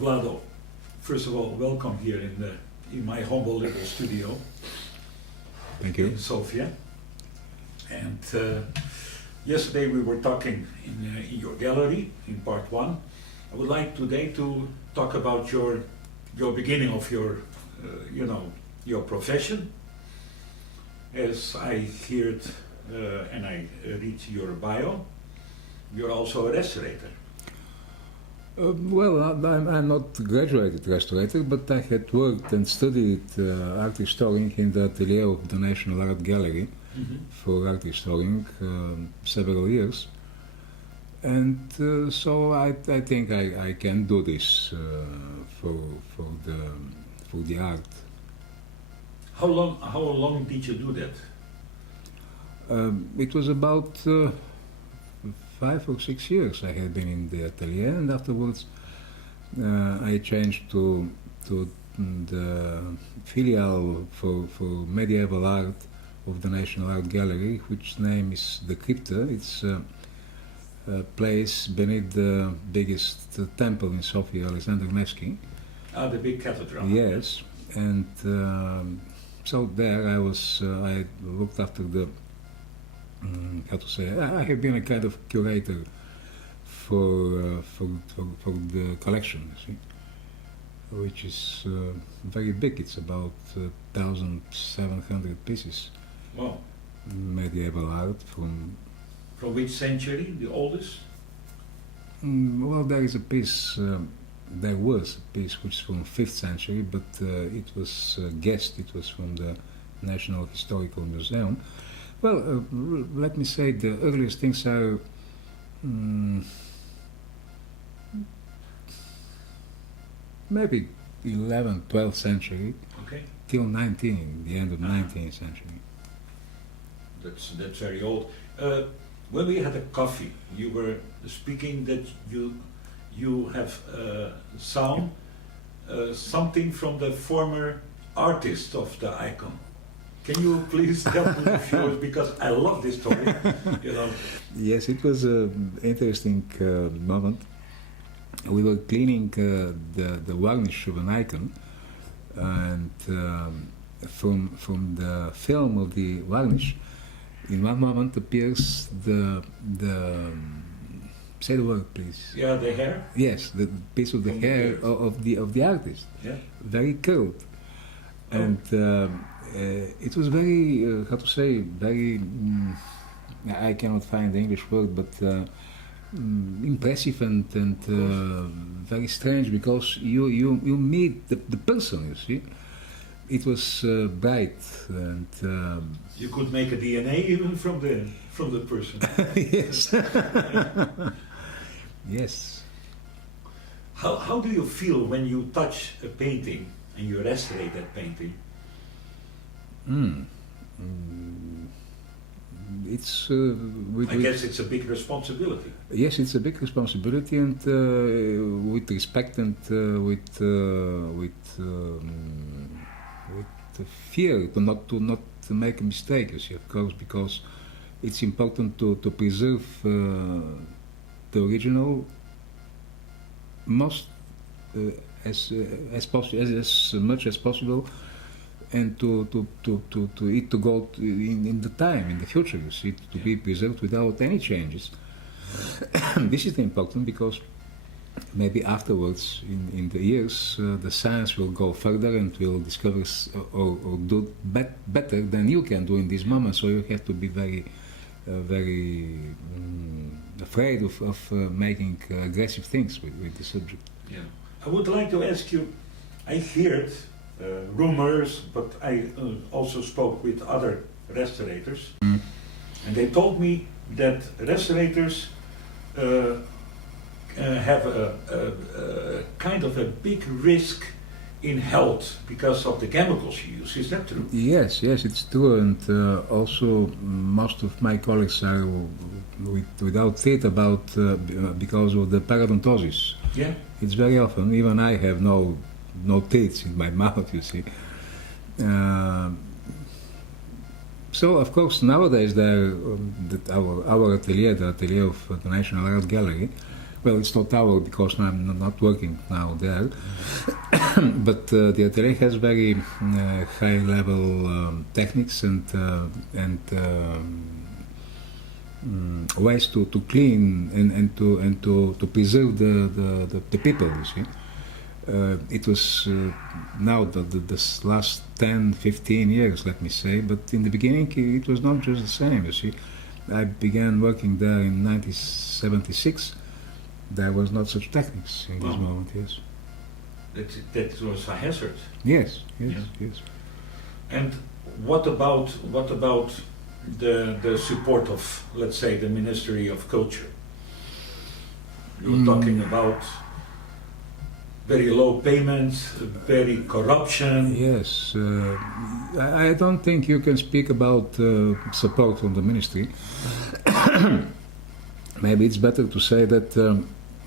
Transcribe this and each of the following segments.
Vlado, first of all, welcome here in my humble little studio. Thank you. In Sofia. And yesterday we were talking in your gallery in part one. I would like today to talk about your beginning of your your profession. As I heard and I read your bio, you're also a restaurator. Well, I'm not graduated restaurator, but I had worked and studied art restoring in the atelier of the National Art Gallery for art restoring several years. And so I think I can do this for the art. How long did you do that? It was about 5 or 6 years I had been in the atelier, and afterwards I changed to the filial for medieval art of the National Art Gallery, which name is the Crypt. It's a place beneath the biggest temple in Sofia, Alexander Nevsky. Ah, the big cathedral. Yes, and so there I was. I looked after the. How to say? I have been a kind of curator for the collection, you see, which is very big. It's about 1,700 pieces. Wow. Medieval art from. From which century? The oldest? Well, there is a piece. There was a piece which is from 5th century, but it was guessed. It was from the National Historical Museum. Well, let me say the earliest things are maybe 11th, 12th century, okay, till the end of 19th century. That's very old. When we had a coffee, you were speaking that you have sound something from the former artist of the icon. Can you please tell me the viewers, because I love this story, you know. Yes, it was an interesting moment. We were cleaning the varnish of an icon, and from the film of the varnish, in one moment appears the say the word, please. Yeah, the hair. Yes, the piece of the hair of the artist. Yeah. Very curled, and. It was very, how to say, very, I cannot find the English word, but impressive and very strange, because you meet the person, you see. It was bright and... you could make a DNA even from the person. Yes. Yes. How do you feel when you touch a painting and you restore that painting? It's. I guess it's a big responsibility. Yes, it's a big responsibility, and with respect and with fear not to make a mistake. You see, of course, because it's important to preserve the original most as much as possible. And to go in the time, in the future, you see, to be preserved without any changes. This is important because maybe afterwards, in the years, the science will go further and will discover or do better than you can do in this moment. So you have to be very afraid of making aggressive things with the subject. Yeah, I would like to ask you. I heard. Rumors, but I also spoke with other restaurators, and they told me that restaurators have a kind of a big risk in health because of the chemicals you use. Is that true? Yes, it's true, and also most of my colleagues are without teeth about because of the parodontosis. Yeah, it's very often. Even I have no teeth in my mouth, you see. So, of course, nowadays our atelier, the atelier of the National Art Gallery, Well, it's not our because I'm not working now there, but the atelier has very high-level techniques and ways to clean and to preserve the people. You see, it was now this last 10-15 years, let me say, but in the beginning it was not just the same. You see, I began working there in 1976. There was not such techniques in this moment. Yes. That was a hazard. Yes. And what about the support of, let's say, the Ministry of Culture? You're talking about very low payments, very corruption. Yes, I don't think you can speak about support from the ministry. Maybe it's better to say that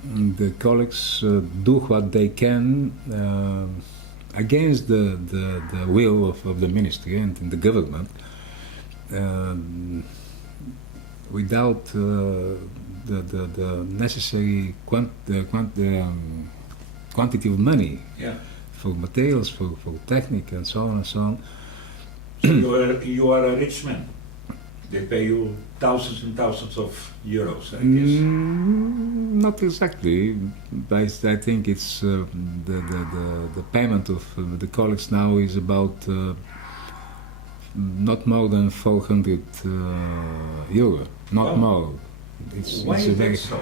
the colleagues do what they can against the will of the ministry and the government, without the necessary quantity of money for materials, for technique, and so on and so on. So you are a rich man. They pay you thousands and thousands of euros, I guess. Not exactly. I think it's the payment of the colleagues now is about not more than 400 euro. Not more. Why is that so?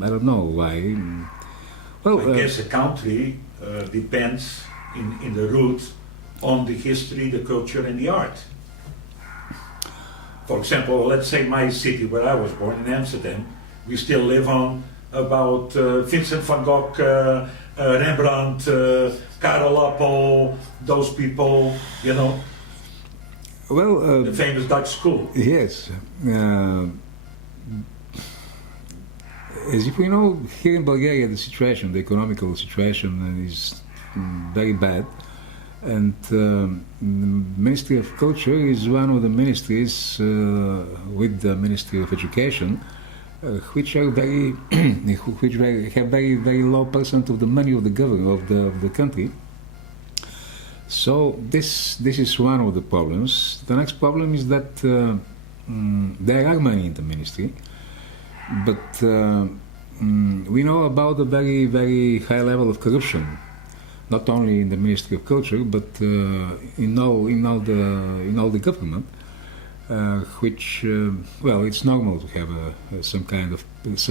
I don't know why. Well, I guess a country depends in the root on the history, the culture, and the art. For example, let's say my city where I was born, in Amsterdam, we still live on about Vincent van Gogh, Rembrandt, Karel Appel, those people, you know. Well, the famous Dutch school. Yes. As if we know, here in Bulgaria, the economical situation is very bad. And the Ministry of Culture is one of the ministries with the Ministry of Education, which are have very low percent of the money of the government of the country. So this is one of the problems. The next problem is that there are money in the ministry, but we know about a very high level of corruption. Not only in the Ministry of Culture, but in all the government, which well, it's normal to have some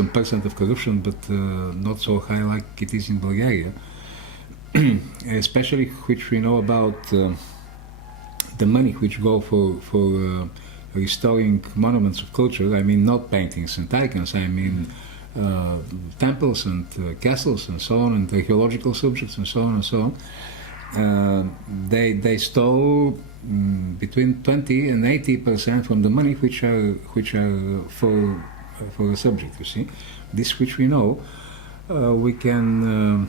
percent of corruption, but not so high like it is in Bulgaria. Especially which we know about the money which go for restoring monuments of culture. I mean, not paintings and icons. I mean. Temples and castles and so on, and archaeological subjects and so on and so on. They stole between 20 and 80% from the money which are for a subject. You see, this which we know, we can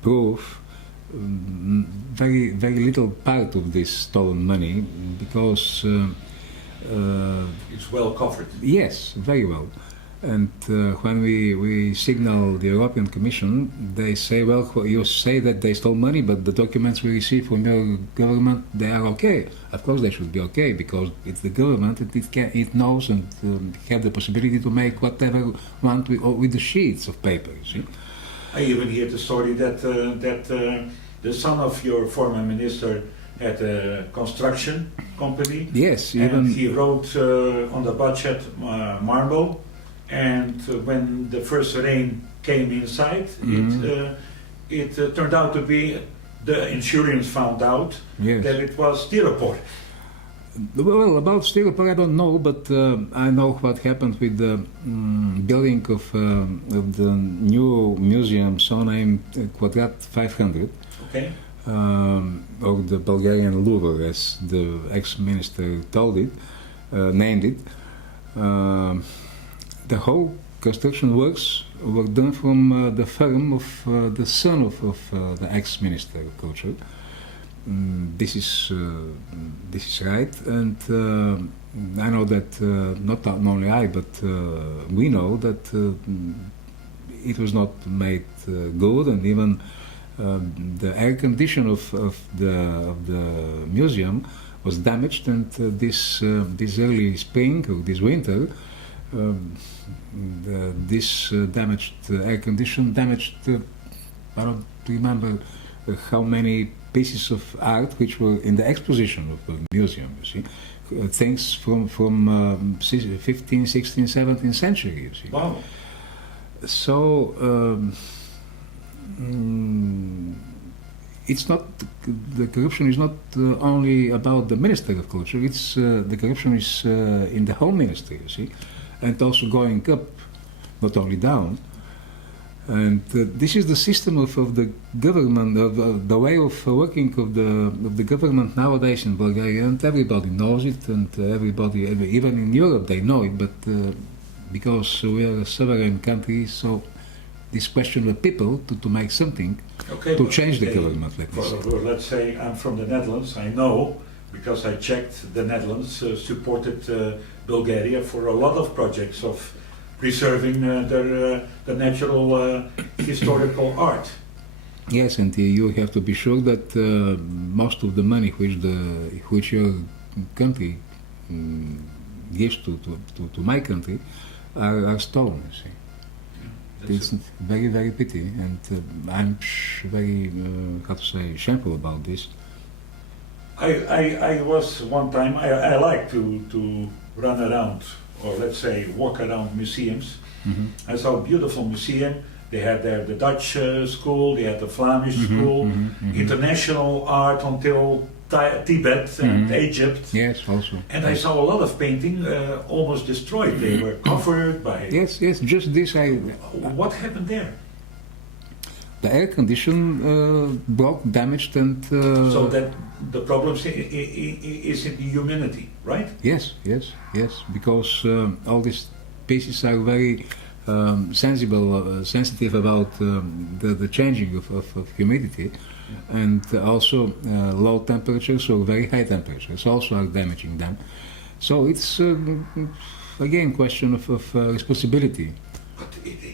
prove very little part of this stolen money because. It's well covered. Yes, very well. And when we signal the European Commission, they say, well, you say that they stole money, but the documents we receive from your government, they are okay. Of course they should be okay, because it's the government, and it knows and have the possibility to make whatever want with the sheets of paper, you see. I even hear the story that the son of your former minister had a construction company. Yes, and he wrote on the budget marble, and when the first rain came inside, it turned out to be, the insurance found out that it was styropor. Well, about styropor I don't know, but I know what happened with the building of the new museum, so named Quadrat 500. Okay. Or the Bulgarian Louvre, as the ex-minister named it. The whole construction works were done from the firm of the son of the ex-minister of culture, this is right, and I know that not only I, but we know that it was not made good, and even the air condition of the museum was damaged, and this early spring or this winter, this damaged air condition damaged. I don't remember how many pieces of art which were in the exposition of the museum. You see, things from 15th, 16th, 17th century. You see. Wow. So it's not, the corruption is not only about the Minister of Culture. It's the corruption is in the whole ministry. You see, and also going up, not only down. And this is the system of the government, of the way of working of the government nowadays in Bulgaria, and everybody knows it, and everybody, even in Europe, they know it. But because we are a sovereign country, so this question of people to make something to change the government. Let's say I'm from the Netherlands. I know because I checked. The Netherlands supported Bulgaria for a lot of projects of preserving the natural historical art. Yes, and you have to be sure that most of the money which your country gives to my country are stolen. You see, it's very, very pity, and I'm very how to say, shameful about this. I was one time. I like to run around, or let's say walk around museums. Mm-hmm. I saw a beautiful museum. They had there the Dutch school, they had the Flemish school, international art until Tibet and Egypt. Yes, also. And I saw a lot of painting almost destroyed. They were covered by... Yes, just this What happened there? The air condition broke, damaged, and... So that the problem is in the humidity, right? Yes, because all these pieces are very sensitive about the changing of humidity, and also low temperatures or very high temperatures also are damaging them. So it's again question of responsibility. But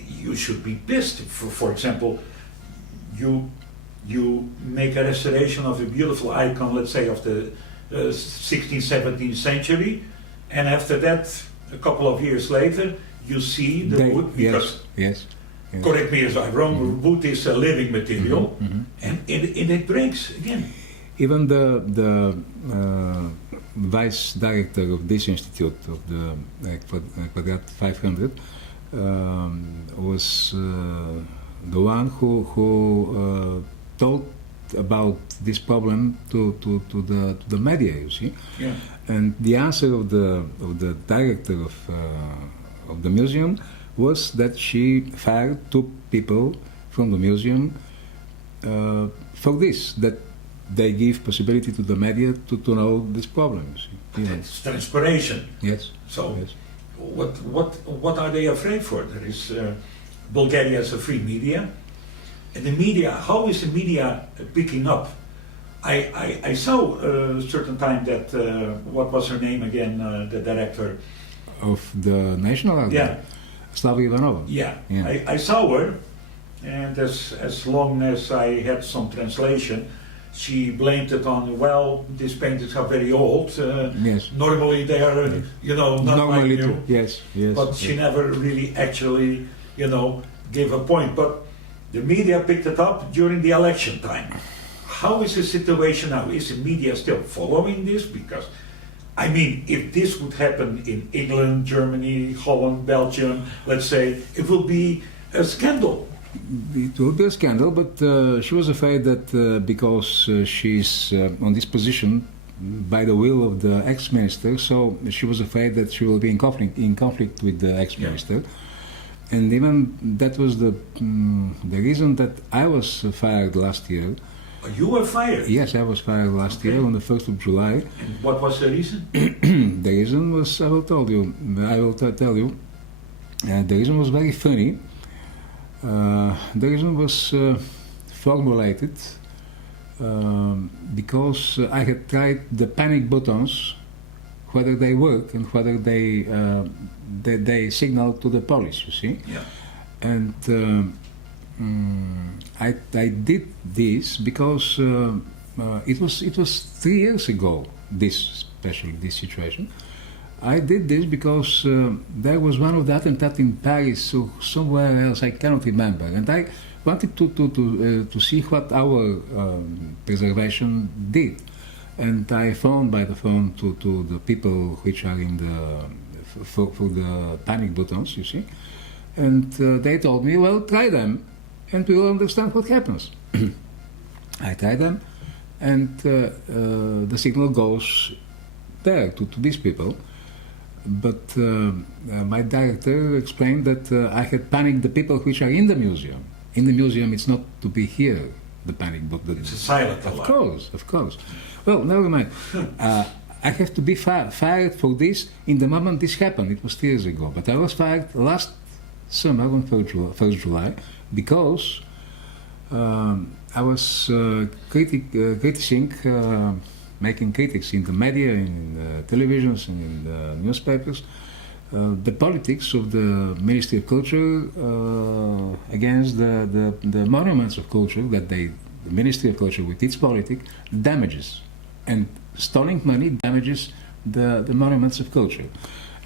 you should be pissed. For example, you make a restoration of a beautiful icon, let's say of the 16th, 17th century, and after that, a couple of years later, you see the wood, because, yes. correct me if I'm wrong, wood is a living material, and it breaks again. Even the vice director of this institute, of the Quadrat 500, was the one who told about this problem to the media, you see. Yeah. And the answer of the director of the museum was that she fired 2 people from the museum for this, that they give possibility to the media to know this problem. You see. It's transpiration. Yes. So, yes. What are they afraid for? There is Bulgaria has a free media, and the media. How is the media picking up? I saw a certain time that what was her name again? The director of the National Art. Yeah. Vladimir Ivanov. Yeah. I saw her, and as long as I had some translation, she blamed it on, well, these paintings are very old. Yes. Normally they are, not normally like new. Yes. But she never really actually, gave a point. But the media picked it up during the election time. How is the situation now? Is the media still following this? Because, I mean, if this would happen in England, Germany, Holland, Belgium, let's say, it will be a scandal. It will be a scandal, but she was afraid that because she's on this position by the will of the ex-minister, so she was afraid that she will be in conflict with the ex-minister. Yeah. And even that was the reason that I was fired last year. You were fired? Yes, I was fired last year on the 1st of July. And what was the reason? The reason was, I will tell you. The reason was very funny. The reason was formulated because I had tried the panic buttons, whether they work and whether they signal to the police, you see. Yeah. And I did this because it was 3 years ago, especially this situation. I did this because there was one of the attempts in Paris or somewhere else, I cannot remember, and I wanted to see what our preservation did. And I phoned by the phone to the people which are in the for the panic buttons, you see, and they told me, well, try them, and we will understand what happens. I tried them, and the signal goes there to these people. But my director explained that I had panicked the people which are in the museum. In the museum, it's not to be here, the panic button. It's a silent alarm. Of course. Well, never mind. I have to be fired for this in the moment this happened. It was 3 years ago. But I was fired last summer on 1st July because I was criticizing, making critics in the media, in televisions and in the newspapers, the politics of the Ministry of Culture against the monuments of culture that the Ministry of Culture with its politics damages. And stealing money damages the monuments of culture.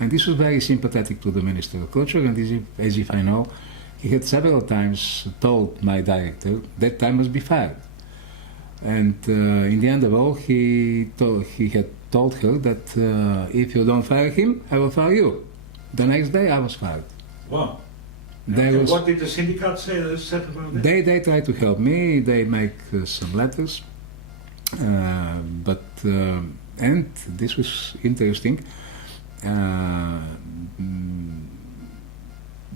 And this was very sympathetic to the Minister of Culture, and as if I know, he had several times told my director that I must be fired. And in the end of all, he had told her that if you don't fire him, I will fire you. The next day I was fired. Wow. And what did the syndicate say about that? They try to help me, they make some letters, and this was interesting,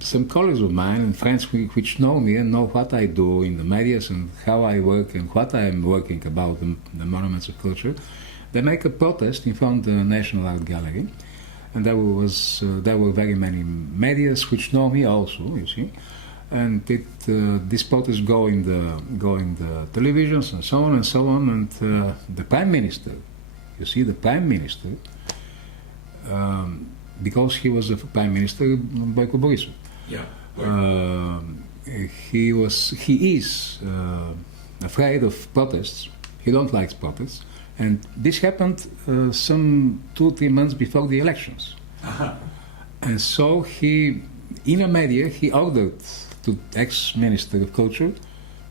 some colleagues of mine and friends which know me and know what I do in the media and how I work and what I am working about the monuments of culture, they make a protest in front of the National Art Gallery, and there were very many medias which know me also, you see, and these protests go in the televisions and so on, and the Prime Minister, you see, the Prime Minister, because he was the Prime Minister, Boyko Borisov. Yeah. He is afraid of protests. He don't like protests, and this happened some 2-3 months before the elections. Uh-huh. And so he, in a media, he ordered to ex-Minister of Culture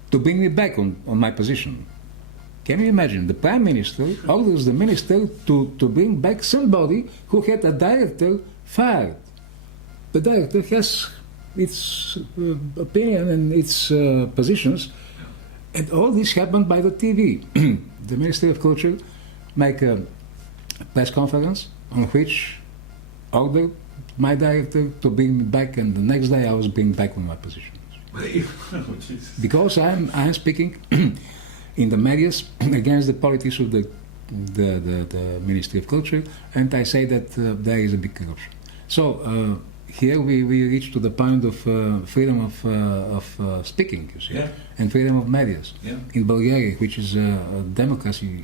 to bring me back on my position. Can you imagine? The Prime Minister orders the minister to bring back somebody who had a director fired. The director has its opinion and its positions, and all this happened by the TV. The Ministry of Culture make a press conference on which ordered my director to bring me back, and the next day I was bring back on my position. Because I'm speaking in the media against the politics of the Ministry of Culture, and I say that there is a big corruption. So here we reach to the point of freedom of speaking, you see, yeah, and freedom of media. Yeah. In Bulgaria, which is a democracy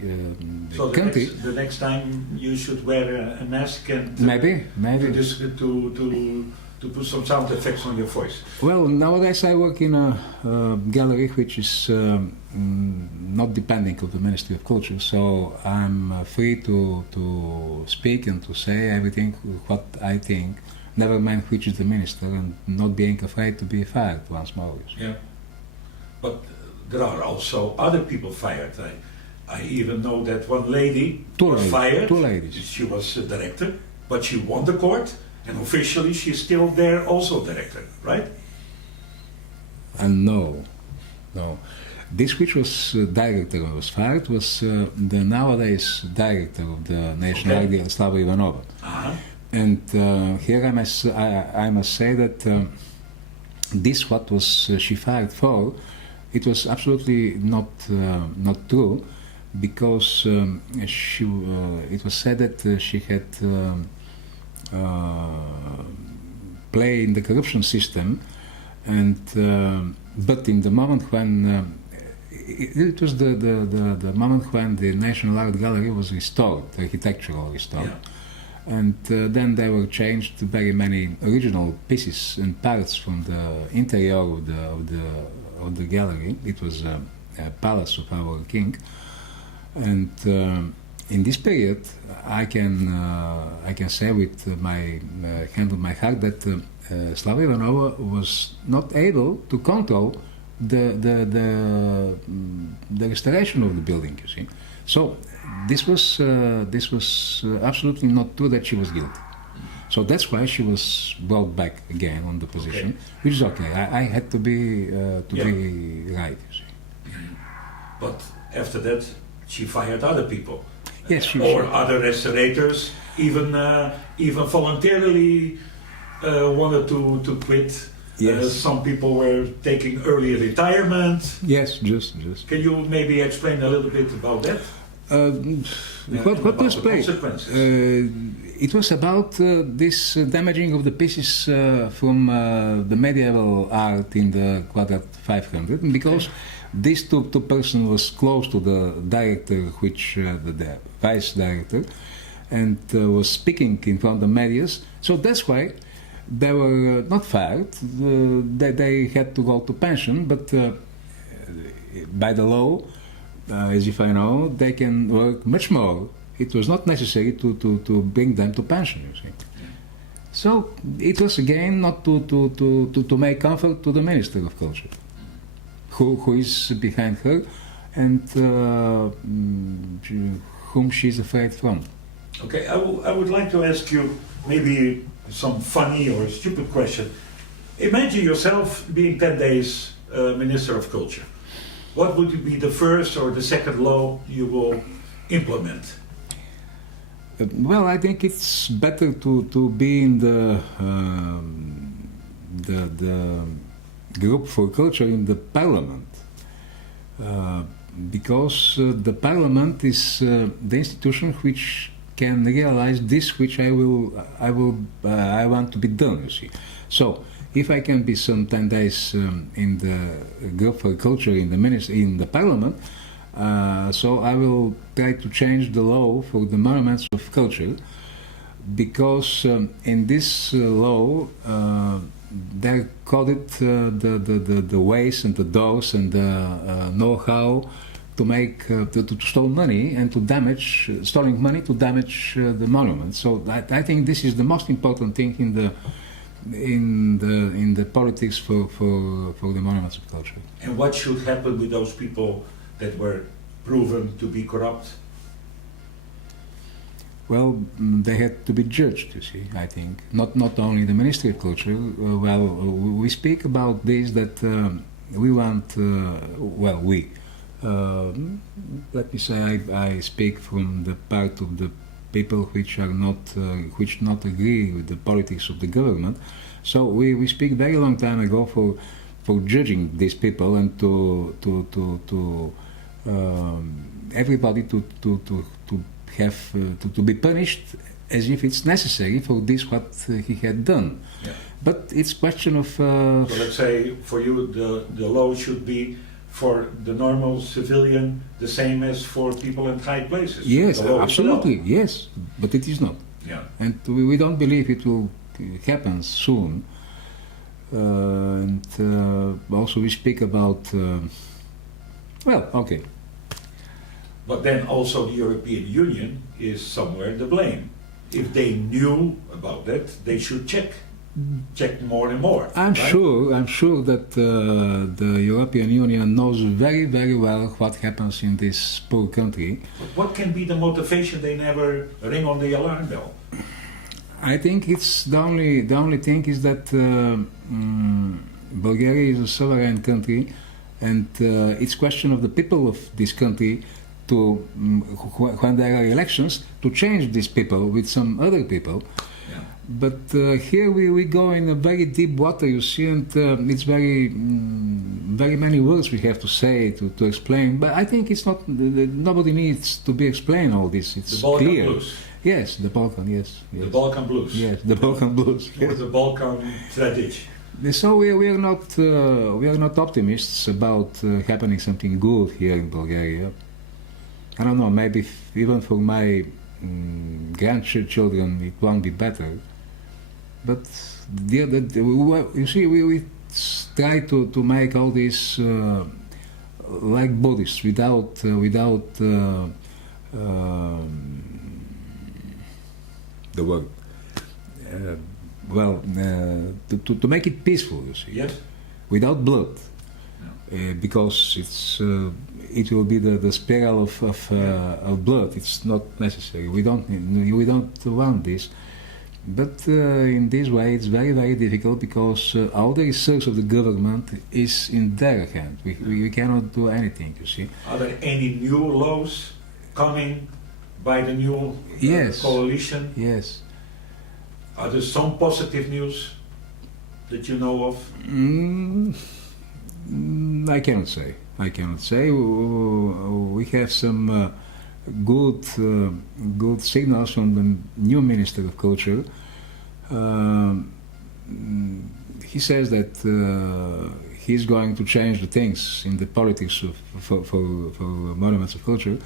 so country. The next time you should wear a mask and maybe to put some sound effects on your voice. Well, nowadays I work in a gallery which is not depending on the Ministry of Culture, so I'm free to speak and to say everything what I think, never mind which is the minister, and not being afraid to be fired once more. Yeah, but there are also other people fired. I even know that one lady was fired. 2 ladies. She was a director, but she won the court, and officially she's still there, also director, right? And no. This which was director and was fired was the nowadays director of the National Art Gallery, Vladimir Ivanov. Uh-huh. And here I must say that this what was she fired for, it was absolutely not true, because it was said that she had play in the corruption system, and but in the moment when it was the moment when the National Art Gallery was restored, architectural restored. Yeah. And then there were changed very many original pieces and parts from the interior of the gallery. It was a palace of our king, and in this period, I can say with my hand on my heart that Vladimir Ivanov was not able to control the restoration of the building. You see, so this was absolutely not true that she was guilty. So that's why she was brought back again on the position, which is okay. I had to be be right. You see. But after that, she fired other people. Yes, or other restorators, even voluntarily wanted to quit. Yes. Some people were taking early retirement. Yes, just. Can you maybe explain a little bit about that? What was played? Consequences? It was about this damaging of the pieces from the medieval art in the Quadrat 500, because this two person was close to the director, which the vice director, and was speaking in front of the media. So that's why they were not fired. They had to go to pension, but by the law, as if I know, they can work much more. It was not necessary to bring them to pension, you see. So it was again not to make comfort to the Minister of Culture, who is behind her and whom she is afraid from. Okay, I would like to ask you maybe some funny or stupid question. Imagine yourself being 10 days Minister of Culture. What would be the first or the second law you will implement? Well, I think it's better to be in the group for culture in the parliament, because the parliament is the institution which can realize this which I want to be done. You see, so if I can be some 10 days in the group for culture in the parliament. So I will try to change the law for the monuments of culture, because in this law they called it the ways and the doors and the know-how to make to steal money and to damage stealing money to damage the monuments. So I think this is the most important thing in the politics for the monuments of culture. And what should happen with those people that were proven to be corrupt? Well, they had to be judged, you see, I think. Not only the Ministry of Culture. Well, we speak about this, that we want, let me say, I speak from the part of the people which not agree with the politics of the government. So we speak very long time ago for judging these people and to everybody to be punished as if it's necessary for this what he had done. Yeah. But it's question of. So let's say for you the law should be for the normal civilian the same as for people in high places. Yes, absolutely, yes, but it is not. Yeah. And we don't believe it will happen soon. And also we speak about. Well, okay. But then also the European Union is somewhere to blame. If they knew about that, they should check more and more. I'm right? sure that the European Union knows very, very well what happens in this poor country. But what can be the motivation they never ring on the alarm bell? I think it's the only thing is that Bulgaria is a sovereign country, and it's question of the people of this country to when there are elections to change these people with some other people. Yeah. But here we go in a very deep water, you see, and it's very many words we have to say to explain. But I think it's not. Nobody needs to be explained all this. It's the Balkan clear. Blues. Yes, the Balkan. Yes, yes. The Balkan Blues. Yes, the Balkan blues. Or the Balkan tradition. So we are not optimists about happening something good here in Bulgaria. I don't know. Maybe even for my grandchildren it won't be better. But you see, we try to make all this like Buddhists without the word. To make it peaceful, you see. Yes. Without blood, No. because it will be the spiral of blood. It's not necessary. We don't want this. But in this way, it's very difficult because all the research of the government is in their hand. We cannot do anything. You see. Are there any new laws coming by the new Yes. coalition? Yes. Are there some positive news that you know of? I cannot say. We have some good signals from the new Minister of Culture. He says that he's going to change the things in the politics for monuments of culture.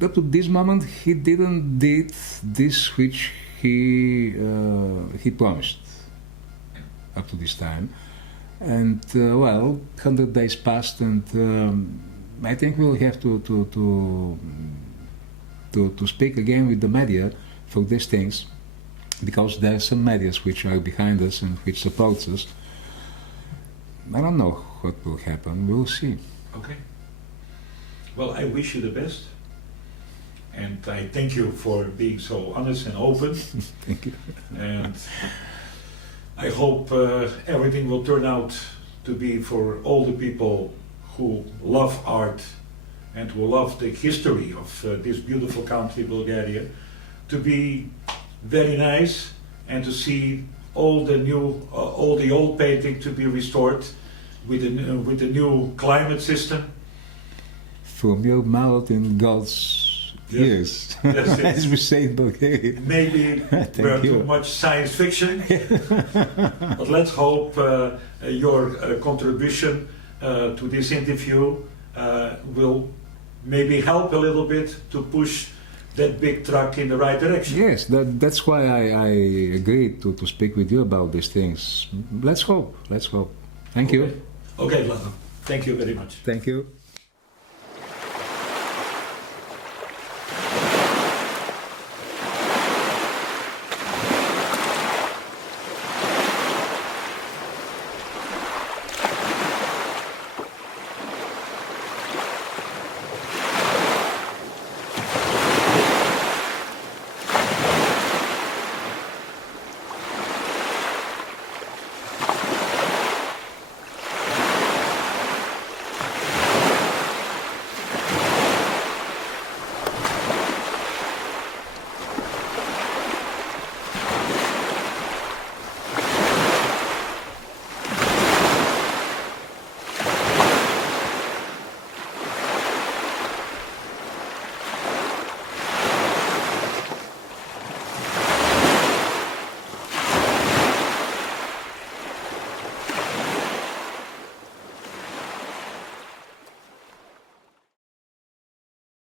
But to this moment, he didn't did this which he promised up to this time. And 100 days passed, and I think we'll have to speak again with the media for these things, because there are some media which are behind us and which supports us. I don't know what will happen. We'll see. Okay. Well, I wish you the best, and I thank you for being so honest and open. Thank you. And I hope everything will turn out to be for all the people who love art and who love the history of this beautiful country, Bulgaria, to be very nice and to see all the old painting to be restored with the new climate system. From your mouth in God's ears, as we say in Bulgaria. Maybe we're too much science fiction, but let's hope your contribution to this interview will maybe help a little bit to push that big truck in the right direction. Yes, that's why I agreed to speak with you about these things. Let's hope. Thank you. Okay, Vladimir. Thank you very much. Thank you.